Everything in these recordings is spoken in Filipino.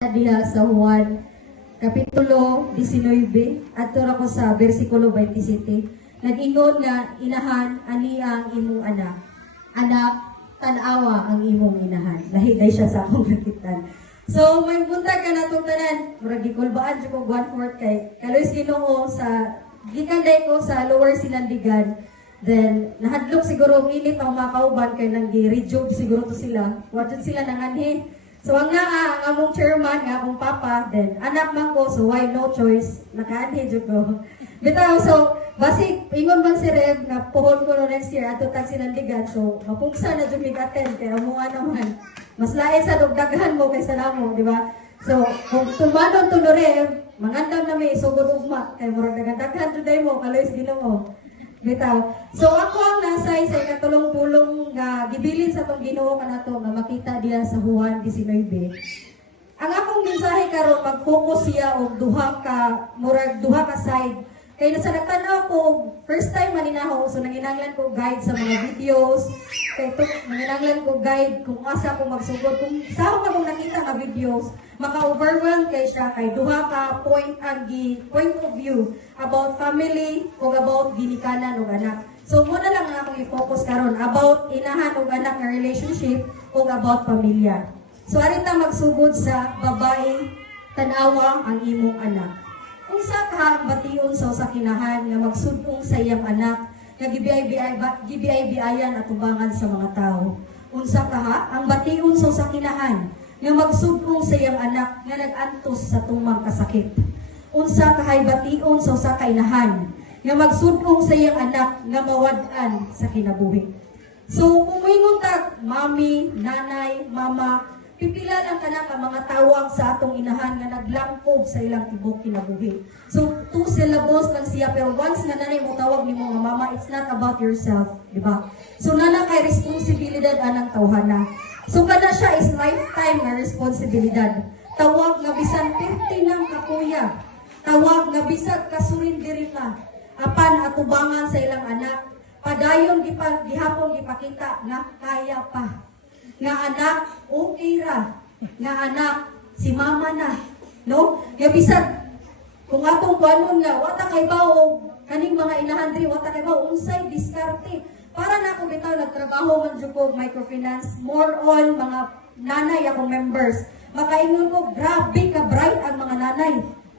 Diha sa Juan Kapitulo 19 adto ra ko sa bersikulo 27 nag-ingon nga inahan ani ang imong anak tan-awa ang imong inahan lahi day siya sa akong nakitan. So may buntag ka natong tanan murag gikulbaan jud ko 1/4 kay kaloys Ginoo sa gikan day ko sa Lower Sinandigan. Then nahadlok siguro ang init ang mga kauban kay nang gi-rejob siguro to sila wa jud sila nanganhi. So ang naa, ang among chairman, ang among papa, then anak man ko, so why no choice, nakaanhi dyan ko. Bitaw, so, basic, ingon man si Rev, na puhon ko no next year, ato tag sinandigan, so, mapugsa na dyan mig-attend, kaya mga naman, mas lain sa dugdaghan mo kaysa namo, di ba? So, kung tumanon to no Rev, mangandam na may isugod ugma, kaya murag nagandaghan today mo, kalois Ginoo. Bitaw. So ako ang nasay sa ikatulong pulong nga gibilin sa tong Ginoo kanato nga makita diya sa Juan 19. Ang akong mensahe karon mag-focus siya og duha ka side. Kay nasa nagtanaw ko first time maninaho so nanginanglan ko guide sa mga videos. Kay nanginanglan ko guide kung asa ko magsugod kung sa akong nakita nga videos maka-overwhelm kay siya kay duha ka point of view about family o about ginikanan og anak. So muna lang ang akong i-focus karon about inahan og anak nga relationship o about pamilya. So arita magsugod sa babae tan-awa ang imong anak. Unsa ka ang bation sa usakinahan nga magsudong sa iyang anak nga gibiyay-biyayan at tubangan sa mga tao. Unsa ka ang bation sa usakinahan nga magsudong sa iyang anak nga nag-antos sa tumang kasakit. Unsa kahay bation sa usa ka inahan nga magsudong sa iyang anak nga mawad-an sa kinabuhi. So kung moingon tag mami, nanay, mama, pipila lang kana ka mga tawag sa atong inahan nga naglangkob sa ilang tibok kinabuhi. So two syllables lang siya pero once nga nanay mo tawag nimo nga mama, it's not about yourself, di ba? So nana kay responsibilidad anang tawhana. So kada siya is lifetime nga responsibilidad. Tawag nga bisan 50 nang kakuya. Tawag nga bisag kasurindirin na. Apan atubangan sa ilang anak. Padayon gihapon gipakita nga kaya pa. Nga anak okay ra. Nga anak si mama na. No? Nga bisag kung atong kuanon nga wata kay bawo kaning mga inahandri wata kay bawo unsay diskarte. Para na ako bitaw nagtrabaho man jud ko microfinance more on mga nanay akong members. Makaingon ko grabe ka bright ang mga nanay.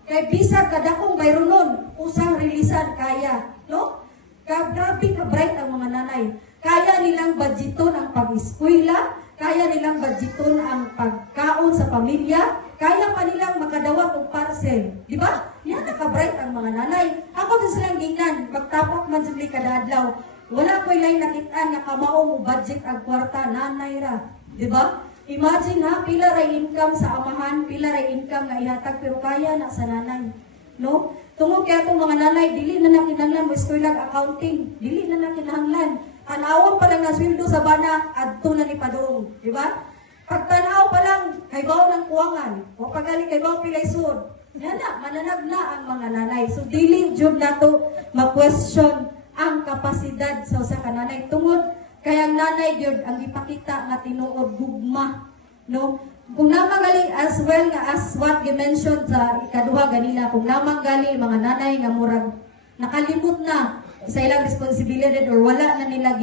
Kay bisag kadakong bayronon usang rilisan kaya, no? Grabe ka bright ang mga nanay. Kaya nilang budgeton ang pag-eskwela, kaya nilang budgeton ang pagkaon sa pamilya, kaya pa nilang makadawat og parcel, di ba? Yan naka-bright ang mga nanay. Ako din silang gingnan, magtapok man jud kada adlaw. Wala ko'y lay nakitaan nga kamao mo budget ang kwarta nanay ra, di ba? Imagine ha, pila ray income sa amahan, pila ray income nga ihatag pero kaya na sa nanay. No? Tungod kaya itong mga nanay, dili na nakinahanglan mo eskwela accounting, dili na nakinahanglan. Tanawon pa lang na sweldo sa bana, adto na ni padung, di ba? Pagtanaw pa lang, kay bawo ng kuwangan, o pagali kay bawo pilay sud. Yan na, mananag na ang mga nanay. So dili jud nato ma-question ang kapasidad sa usa ka nanay tungod kay ang nanay gyud ang ipakita nga tinuod gugma, no? Kung namanggali as well nga as what you mentioned sa ikaduha ganina, kung namanggali mga nanay nga murag nakalimot na sa ilang responsibilidad or wala na nila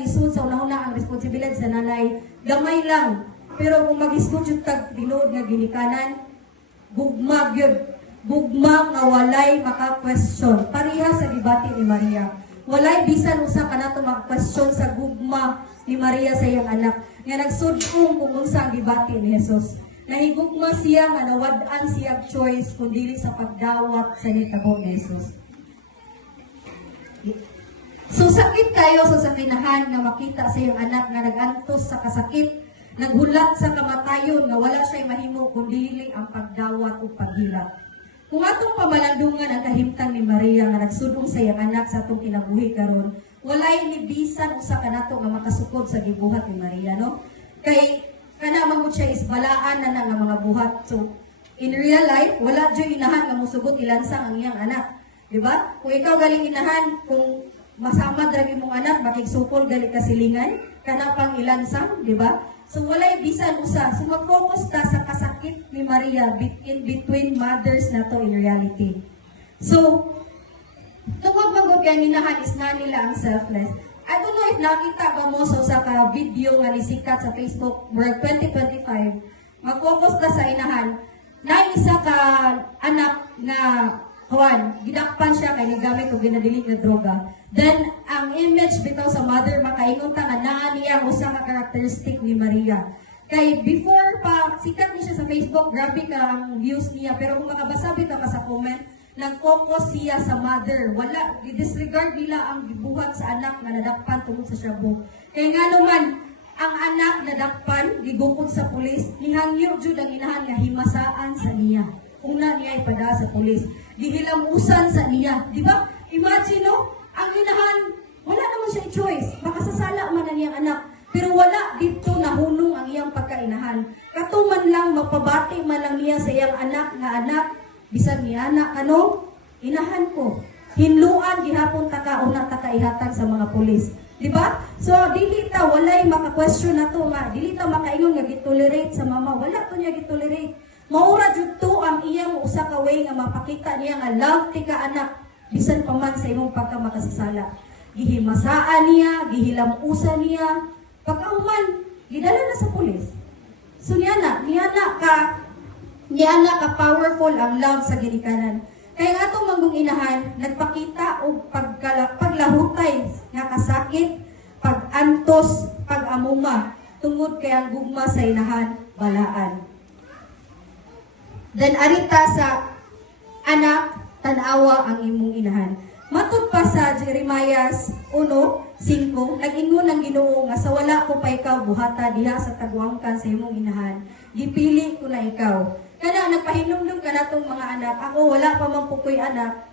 gisud sa una-una ang responsibilidad sa nanay, gamay lang. Pero kung mag-istud jud tag tinuod nga ginikanan, gugma gyud. Gugma nga walay maka-question. Pareha sa gibati ni Maria. Walay bisan usa kanato mag-question sa gugma ni Maria sa iyang anak nga nagsudkong kung unsa ang gibati ni Jesus. Nahigugma siya nga nawad-an siya choice kun dili sa pagdawat sa hitabo ni Jesus. So sakit kayo sa sakinahan nga makita sa iyong anak nga nagantos sa kasakit, naghulat sa kamatayon nga wala siya mahimo kun dili ang pagdawat o paghilak. Kung atong pamalandungan ang kahimtang ni Maria nga nagsudong sa iyang anak sa atong kinabuhi karon, walay ni bisan usa kanato nga makasukod sa gibuhat ni Maria, no? Kay kana man siya isbalaan na nga mga buhat. So in real life, wala jud inahan nga mosugot ilansang ang iyang anak, di ba? Kung ikaw galing inahan, kung masamad ra imong anak makigsukol gali ka silingan, kana pang ilansang, di ba? So walay bisan usa. So mag-focus ta sa kasakit ni Maria in between mothers na to in reality. So tungod magod kay ninahan is na nila ang selfless. I don't know if nakita ba mo sa ka video nga nisikat sa Facebook World 2025. Mag-focus ta sa inahan. Na isa ka anak na kawan, gidakpan siya kay nigamit og ginadili nga droga. Then ang image bitaw sa mother makaingon ta nga naa niya usa ka characteristic ni Maria. Kay before pa sikat ni siya sa Facebook, grabe ka ang views niya, pero kung makabasa bitaw ka sa comment, nag-focus siya sa mother. Wala, disregard nila ang gibuhat sa anak nga nadakpan tungod sa shabu. Kaya nga naman, ang anak nadakpan, gigukod sa pulis, nihangyo jud ang inahan nga himasaan sa niya. Una niya ipada sa pulis. Gihilamusan sa niya. Di ba? Imagine, no? Ang inahan, wala naman siya choice. Makasasala man na niyang anak. Pero wala dito nahunong ang iyang pagkainahan. Katuman lang, magpabati man lang niya sa iyang anak nga anak. Bisan niya anak, ano? Inahan ko. Hinluan, gihapon taka, una taka ihatag sa mga pulis. Diba? So, dili ta, walay maka-question na to nga. Dili ta makaingon nga gitolerate sa mama. Wala to niya gitolerate. Maura jud to ang iyang usa ka way nga mapakita niya nga love ti ka anak. Bisan pa man sa imong pagkamakasasala. Gihimasaan niya, gihilamusan niya. Pagkauman, gidala na sa pulis. So, niya ka powerful ang love sa ginikanan. Kaya nga itong manggong inahan, nagpakita og paglahutay nga kasakit, pag-antos, pag-amuma, tungod kay ang gugma sa inahan, balaan. Then arita sa anak, tanawa ang imong inahan. Matud pa sa Jeremiah 1:5, nag-ingon ang Ginoo nga sa wala ko pa ikaw buhata diha sa tagwangkan sa imong inahan, gipili ko na ikaw. Kana nagpahinumdum ka natong mga anak. Ako wala pa man pukoy anak.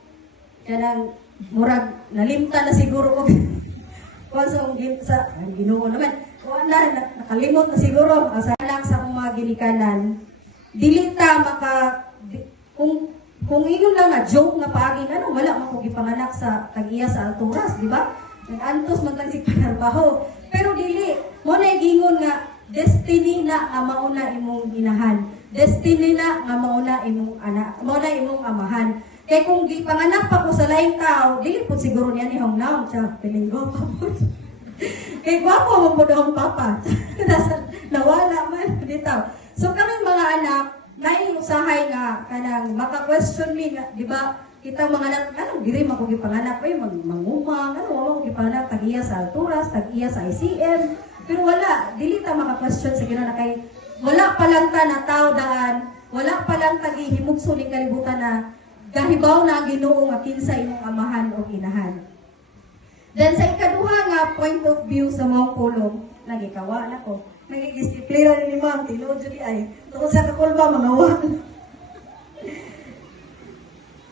Kanang murag nalimta na siguro ko. sa Ginoo naman. Wala nakalimot na siguro sa anak sa mga ginikanan. Dili ta kung ingon lang nga joke nga paaging ano wala man ko gipanganak sa tag-iya sa alturas, di ba? Nag-antos man tang si panarbaho. Pero dili mo na gingon nga destiny na nga mauna imong inahan. Destiny na nga mauna imong anak, mauna imong amahan. Kay kung gipanganak pa ko sa laing tao, dili po siguro niya ni hong naon siya pilinggo pa po. Kay gwapo mo po ang papa. Nawala man dito. So kami mga anak, naiusahay nga kanang maka-question me nga, di ba? Kita mga anak, anong diri man ko gipanganak, ay mangumang, ano mo gipanganak tag-iya sa alturas, tag-iya sa ICM. Pero wala, dili ta maka-question sa Ginoo na kay wala pa lang ta na tao daan, wala pa lang ta gihimugso ning kalibutan na gahibaw na ang Ginoo nga kinsa imong amahan o inahan. Then sa ikaduha nga point of view sa mga pulong, nagikawa na ko. Nagigistipleran ni ma'am, tinuod jud ay. Tungod sa kakulba mga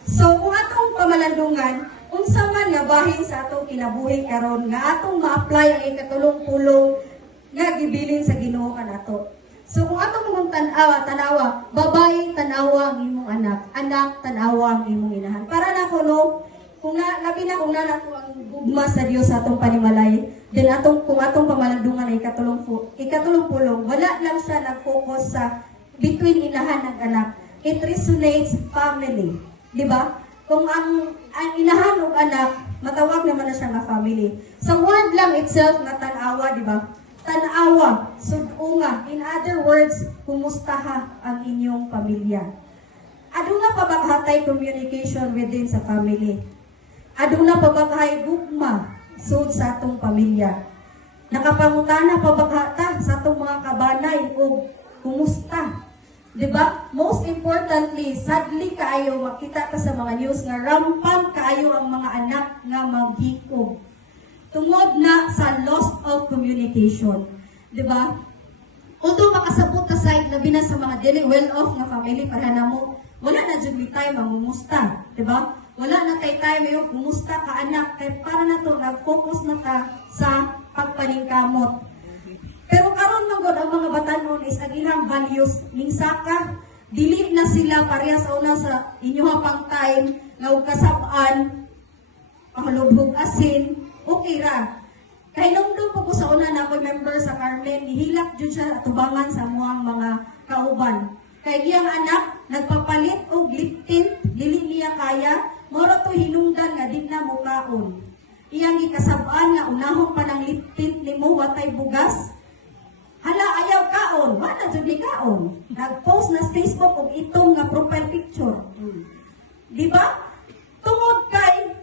So kung atong pamalandungan, unsa man nga bahin sa atong kinabuhi karon nga atong ma-apply ang ikatulong pulong nga gibilin sa Ginoo kanato. So kung atong mong tanawa, babae tanawa ang imong anak, anak tanawa ang imong inahan. Para na ko no, kung labi na kung nato ang gugma sa Dios sa atong panimalay, then kung atong pamalandungan ay ikatulong pulong, wala lang siya nag-focus sa between inahan at anak. It resonates family, di ba? Kung ang inahan ug anak, matawag naman na siya nga family. Sa word lang itself nga tanawa, di ba? Tanawa, sudunga. In other words, kumustaha ang inyong pamilya. Aduna pa bakhatay communication within sa family. Aduna pa bakhay gugma sud sa atong pamilya. Nakapangutana pa bakhata sa atong mga kabanay o kumusta. Diba? Most importantly, sadly kaayo makita ka sa mga news nga rampant kaayo ang mga anak nga maghikog. Tungod na sa loss of communication. Diba? Although makasabot ka side, labi na sa mga dili well-off nga family, para na mo, wala na dyan may tayo mamumusta. Diba? Wala na tayo yung kumusta ka anak. Kaya para na to, nag-focus na ka sa pagpaningkamot. Pero karon man gud ang mga batanon is ang ilang values ning saka dili na sila pareha sa una sa inyong pang time nga og kasab-an panglubhog asin okay ra. Kay nungdong po ko sa una na ako'y member sa Carmen, nihilak jud siya tubangan sa muang mga kauban. Kay giyang anak, nagpapalit og lip tint, dili niya kaya, moro to hinungdan nga di na mukaon. Iyang gikasab-an nga unahon pa ng lip tint nimo watay bugas. Hala, ayaw kaon, wala jud ni kaon. Nag-post na sa Facebook og itong nga profile picture. Di ba? Tungod kay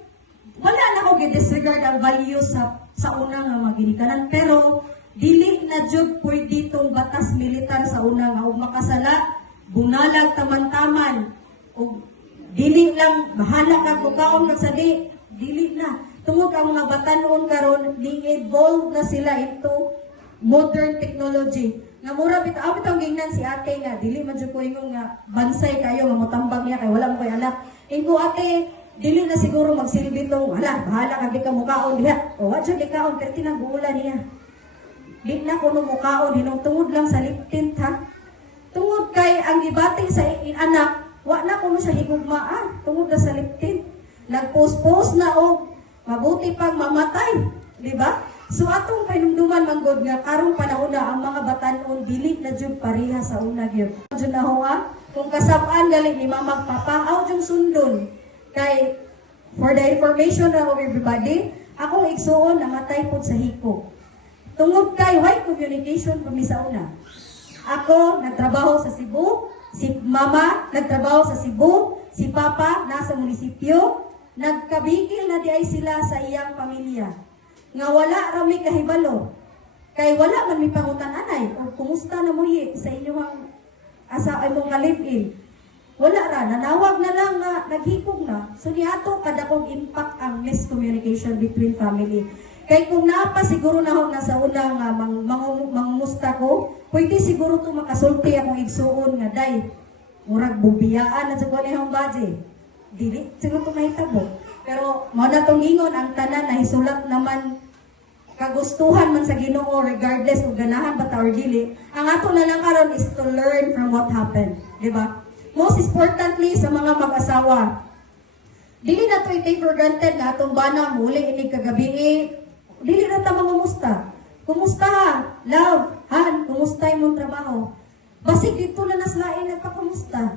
wala na ko gi-disregard ang value sa unang nga mga ginikanan, pero dili na jud pwede itong batas militar sa una nga og makasala, bunalag taman-taman, og dili lang bahala ka kukaon kag sa dili na. Tungod ang mga batanon karon ni-evolve na sila into modern technology. Nga mura bitaw bitaw gingnan si ate nga dili man jud ko ingon nga bansay kayo nga motambang niya kay wala mo koy anak. Ingo ate dili na siguro magsilbi tong hala bahala ka di ka mukaon diha. O wa jud di kaon pero tinagulan niya. Di na kuno mukaon hinung tungod lang sa lip tint ha. Tungod kay ang gibating sa anak, wa na kuno siya higugmaan tungod na sa lip tint. Nagpost-post na og mabuti pang mamatay, di ba? So atong panumduman manggod nga karong panahon na ang mga batanon dili na jud pareha sa una gyud. Jud na ho kung kasab-an gali ni mama papa aw jud sundon. Kay for the information of everybody, akong igsuon namatay pod sa hiko. Tungod kay why communication kami sa una. Ako nagtrabaho sa Cebu, si mama nagtrabaho sa Cebu, si papa nasa munisipyo, nagkabigil na di ay sila sa iyang pamilya. Nga wala rami kahibalo. Kay wala man mi pangutan anay o kumusta na mo sa inyong asa ay mong live-in. Wala ra, nanawag na lang na naghikog na. So niato kada kong impact ang miscommunication between family. Kay kung naapa siguro na ako nasa unang mangumusta ko, pwede siguro ito makasulti akong igsuon nga day. Murag bubiyaan na sa kung ihong baje. Dili, siguro ito mahitabo. Pero mo na itong ingon, ang tanan na hisulat naman kagustuhan man sa Ginoo regardless kung ganahan ba ta or dili. Ang ato na lang karon is to learn from what happened. Diba? Most importantly sa mga mag-asawa, dili na ito i-take for granted na atong bana muli inig kagabi dili na ta mangumusta. Kumusta ha? Love, han, kumusta imong trabaho? Basig dito na naslain nagpakumusta.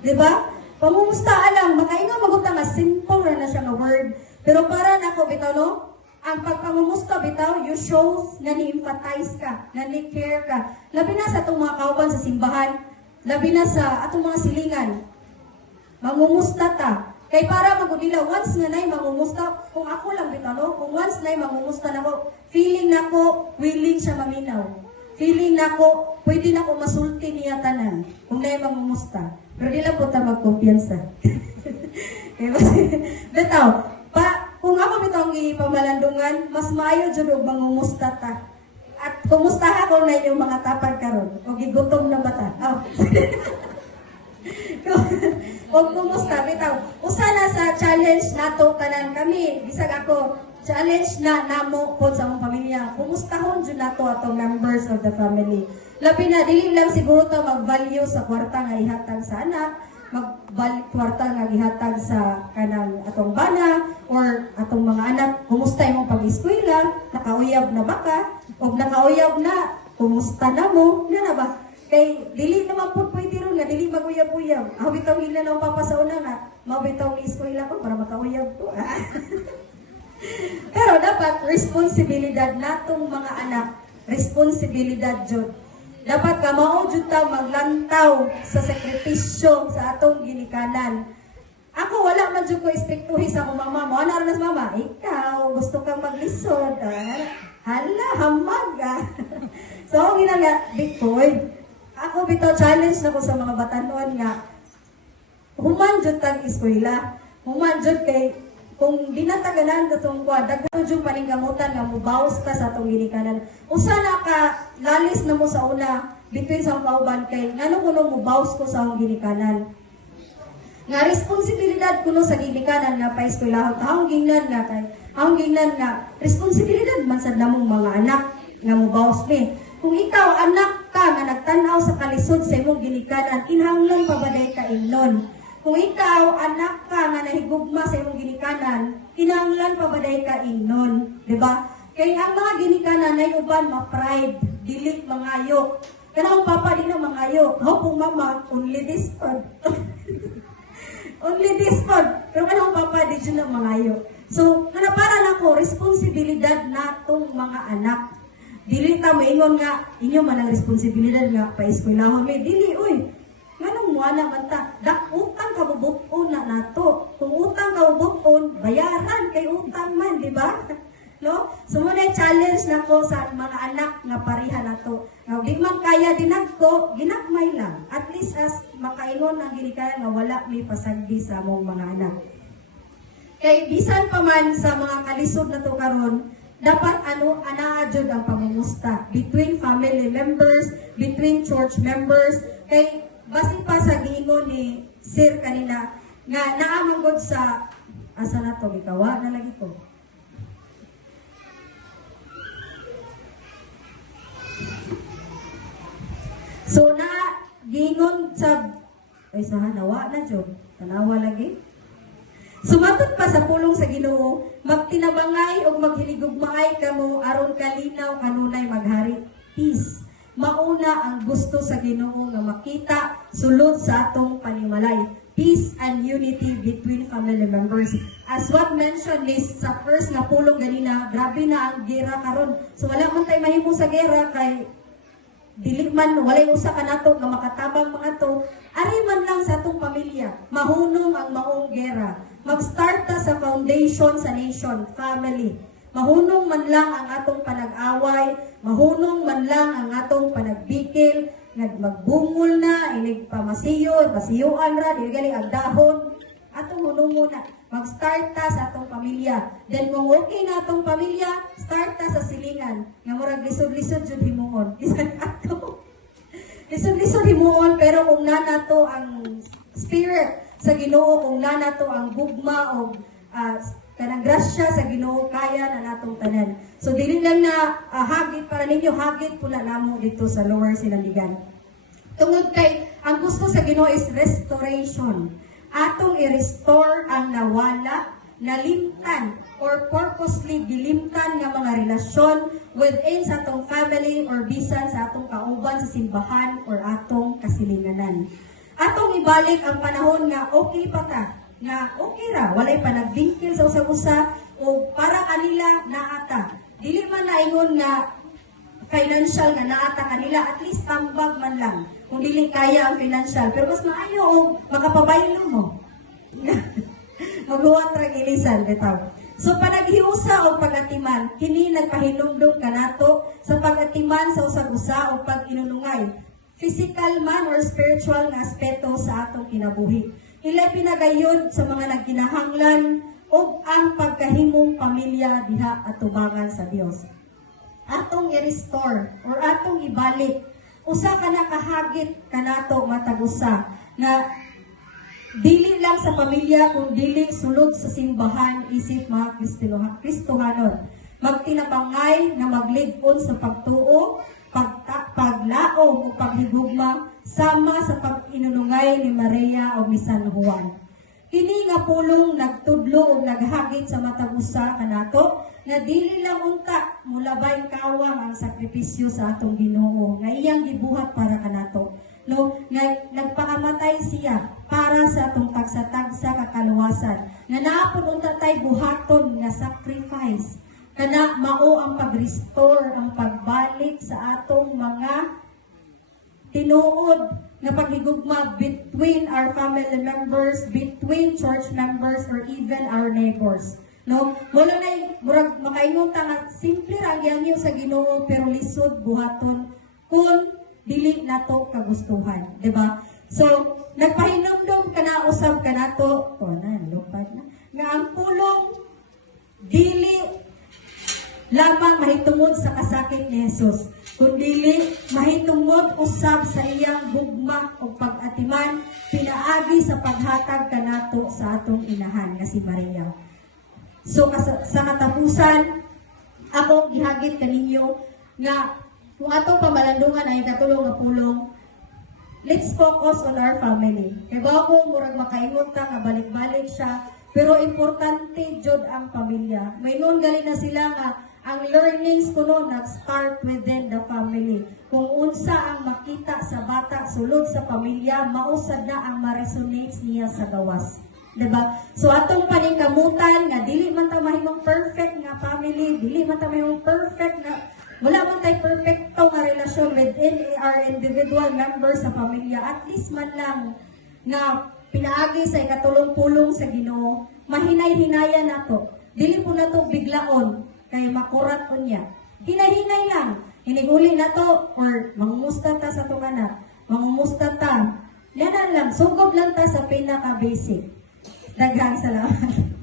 Diba? Pamumusta alang, makainga magunta nga simple ra na siya nga word. Pero para nako bitaw no, ang pagpangumusta bitaw, you shows nga ni-empathize ka, nga ni-care ka. Labi na sa atong mga kauban sa simbahan, labi na sa atong mga silingan. Mangumusta ta. Kay para magudila, once nga na'y mangumusta, kung ako lang bitaw no, kung once na'y mangumusta na ko, feeling nako willing siya maminaw. Feeling nako pwede nako masulti niya tanan kung na'y mangumusta. Pero di lang po ta magkumpiyansa. Bitaw, kung ako bitaw ang ipamalandungan, mas maayo dyan og mangumusta ta. At kumusta ako na inyong mga tapad karon o gigutom na bata. Oh. Kung kumusta, bitaw. Usa na sa challenge nato tanan kami. Bisag ako, challenge na namo po sa among pamilya. Kumustahon dyan nato atong members of the family. Labi na, dili lang siguro to mag-value sa kwarta nga ihatag sa anak, kwarta nga ihatag sa kanang atong bana, or atong mga anak, kumusta imong pag-eskwela, nakauyab na ba ka, o nakauyab na, kumusta na mo, na ba? Kay dili naman po pwede ron nga, dili mag-uyab-uyab. Bitaw hila na papa sa una nga, mabitaw ni eskwela ko para makauyab ko. Pero dapat responsibilidad natong mga anak, responsibilidad jud. Dapat ka mao jud ta maglantaw sa sakripisyo sa atong ginikanan. Ako wala man jud ko ispektuhi sa akong mama. Mo ana ra nas mama, ikaw gusto kang maglisod. Hala, hamag. So ginanga bikoy. Ako bitaw challenge na ko sa mga batanon nga human jud tag eskwela. Human jud kay kung dinatagalan katong kwa daghan jud paninggamutan nga mobaws ka sa atong ginikanan. Usa na ka lalis na mo sa una between sa kauban kay ngano kuno mobaws ko sa akong ginikanan. Nga responsibilidad kuno sa ginikanan nga pa eskwelahan. Haong gingnan nga kay haong gingnan nga responsibilidad man sa namong mga anak nga mobaws ni. Kung ikaw anak ka nga nagtan-aw sa kalisod sa imong ginikanan, inhanglan pa baday ka ingnon. Kung ikaw anak ka nga nahigugma sa imong ginikanan, inhanglan pa baday ka ingnon, di ba? Kay ang mga ginikanan ay uban ma-pride, dili mangayo. Kanang papa din na mangayo. How kung mama, only this pod. Only this pod. Pero kanang papa di dyan na mangayo. So, para nako responsibilidad natong mga anak. Dili ta maingon nga inyo man ang responsibilidad nga pa-eskwelahon may dili oy. Nganong mo ana man ta, dak utang ka bubuton na nato. Kung utang ka bubuton, bayaran kay utang man, di ba? No? So mo na challenge nako sa mga anak nga pareha nato. Nga di man kaya dinagko, ginakmay lang. At least as makaingon ang ginikanan nga wala may pasagdi sa among mga anak. Kay bisan pa man sa mga kalisod na to karon, dapat anaa jud ang pamumusta between family members, between church members. Kay basi pa sa giingon ni Sir kanina nga naamang god sa asa na to gikawa na lagi ko. So na giingon sa ay sa nawa na jud, tanawa lagi. Sumatot pa sa pulong sa Ginoo, magtinabangay o maghiligugmaay kamo aron kalinaw kanunay maghari. Peace. Mauna ang gusto sa Ginoo nga makita sulod sa atong panimalay. Peace and unity between family members. As what mentioned is sa first nga pulong ganina, grabe na ang gera karon. So wala man tay mahimo sa gera kay dili man walay usa ka nato nga makatabang mga to. Ari man lang sa atong pamilya, mahunong ang maong gera. Mag-start ta sa foundation sa nation, family. Mahunong man lang ang atong panag-away, mahunong man lang ang atong panagbikil, magbungol na, inig pamasiyo, pasiyuan ra, dili gali ang dahon. Atong hunong muna, mag-start ta sa atong pamilya. Then kung okay na atong pamilya, start ta sa silingan. Nga murag lisod-lisod jud himuon. Bisan ato. Lisod-lisod himuon, pero kung nanato ang spirit sa Ginoo, kung nanato ang gugma o kanang grasya sa Ginoo, kaya na natong tanan. So dili lang na hagit para ninyo, hagit pula namo dito sa Lower Silandigan. Tungod kay ang gusto sa Ginoo is restoration. Atong i-restore ang nawala, nalimtan or purposely gilimtan nga mga relasyon within sa atong family or bisan sa atong kauban sa simbahan or atong kasilinganan. Atong ibalik ang panahon nga okay pa ta, nga okay ra, walay pa nagbingkil sa usag-usa o para kanila naata. Dili man naingon nga financial nga naata kanila, at least tambag man lang. Kung dili kaya ang financial, pero mas maayo o makapabaylo mo. Maghuwat ra gilisan bitaw. So panaghiusa o pagatiman, kini nagpahinumdum kanato sa pagatiman sa usag-usa o pag-inunungay. Physical man or spiritual nga aspeto sa atong kinabuhi. Ilay pinagayod sa mga nagkinahanglan o ang pagkahimong pamilya diha at tubangan sa Dios. Atong i-restore or atong ibalik. Usa ka na kahagit kanato matag-usa nga dili lang sa pamilya kung dili sulod sa simbahan isip mga Kristohanon. Magtinabangay na maglig-on sa pagtuo, paglaom o paghigugma sama sa pag-inunungay ni Maria o ni San Juan. Kini nga pulong nagtudlo o naghagit sa matag-usa kanato nga dili lang unta mulabay kawang ang sakripisyo sa atong Ginoo nga iyang gibuhat para kanato. No, nagpakamatay siya para sa atong tagsa-tagsa kakaluwasan. Nga naapon unta tay buhaton nga sacrifice. Kana mao ang pag-restore, ang pagbalik sa atong mga tinuod nga paghigugma between our family members, between church members, or even our neighbors. No? Wala na murag makaingon ta nga simple ra ang sa Ginoo pero lisod buhaton kung dili nato kagustuhan, di ba? So, nagpahinumdum kana usab kanato, lupad na. Nga ang pulong dili lamang mahitungod sa kasakit ni Jesus, kundi mahitungod usab sa iyang gugma o pag-atiman pinaagi sa paghatag kanato sa atong inahan nga si Maria. So sa katapusan, ako gihagit kaninyo nga kung atong pamalandungan ay katulong nga pulong, let's focus on our family. Kaya bago murag makaingon ta nga balik-balik siya, pero importante jud ang pamilya. Mayingon gali na sila nga ang learnings kuno nag-start within the family. Kung unsa ang makita sa bata sulod sa pamilya, mausad na ang ma-resonate niya sa gawas. Diba? So atong paningkamutan nga dili man ta mahimong perfect nga family, dili man ta mahimong perfect nga wala man tay perfecto nga relasyon within our individual members sa pamilya. At least man lang nga pinaagi sa ikatulong-pulong sa Ginoo, mahinay-hinayan nato. Dili po nato biglaon kay makurat unya. Hinay-hinay lang. Hiniguli nato or mangumusta ta sa tong anak. Mangumusta ta. Yan lang, sugod lang ta sa pinaka-basic. Daghang salamat.